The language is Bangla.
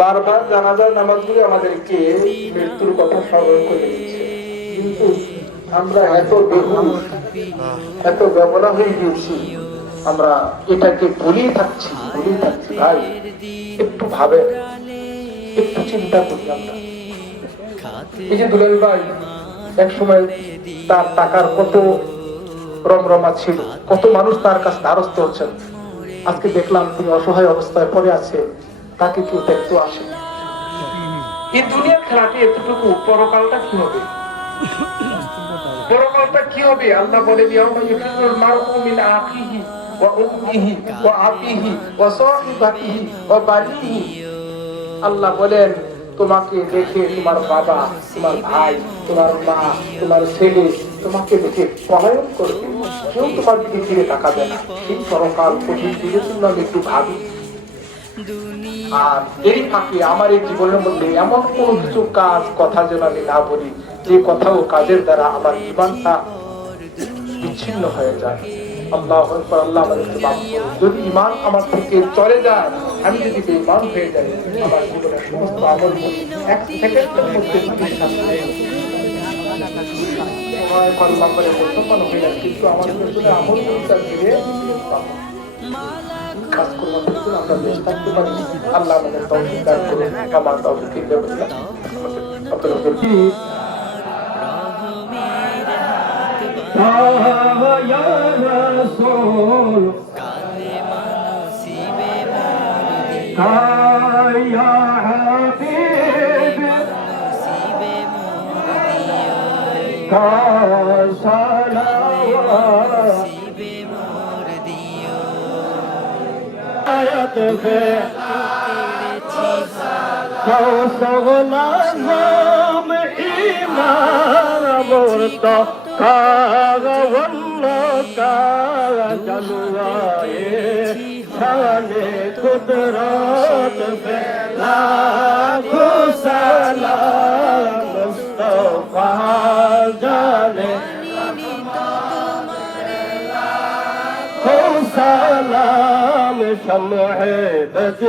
বারবার জানাজার নামাজগুলি আমাদেরকে মৃত্যুর কথা স্মরণ করে দিচ্ছে। কিন্তু আমরা এত বেহুশ, এত ব্যবলা হয়ে গিয়েছি, আমরা এটাকে ভুলিয়ে থাকছি ভুলিয়ে থাকছি, ভাই, একটু ভাবে একটু চিন্তা করি আমরা। এই যে দুলাল ভাই, এক সময় তার টাকার কত রমরমা ছিল, কত মানুষ তার কাছে দ্বারস্থ হচ্ছেন। আজকে দেখলাম তিনি অসহায় অবস্থায় পড়ে আছে। তাকে কেউ দেখতে আসে। এই দুনিয়ার খেলাটি এতটুকু, পরকালটা কি হবে? পরকালটা কি হবে? আল্লাহ বানিহি। আল্লাহ বলেন, তোমাকে দেখে তোমার বাবা, তোমার ভাই, তোমার মা, তোমার ছেলে তোমাকে দেখে পলায়ন করবে কেউ তোমার দিকে ফিরে তাকাবে না। সেই পরকাল কঠিন জন্য আমি একটু ভাবি। আর এই ফাঁকে আমার এই জীবনের মধ্যে এমন কোনো কিছু কাজ, কথা যেন আমি না বলি, যে কথা ও কাজের দ্বারা আমার ইমানটা বিচ্ছিন্ন হয়ে যায়। যদি ইমান আমার থেকে চলে যায় আমার আমল করে আমল না। কাজ করবার জন্য আমরা বেঁচে থাকতে পারি আল্লাহ আমাদের তৌফিক দান করুন আমার তৌফিক দেবেন না হায়াত গোলাম ইমান মূর্ত কাগল কালুয়ায়ে শানে কুদরত বেলা ঘুসালা মুস্তফা জানে salam শমহে বজ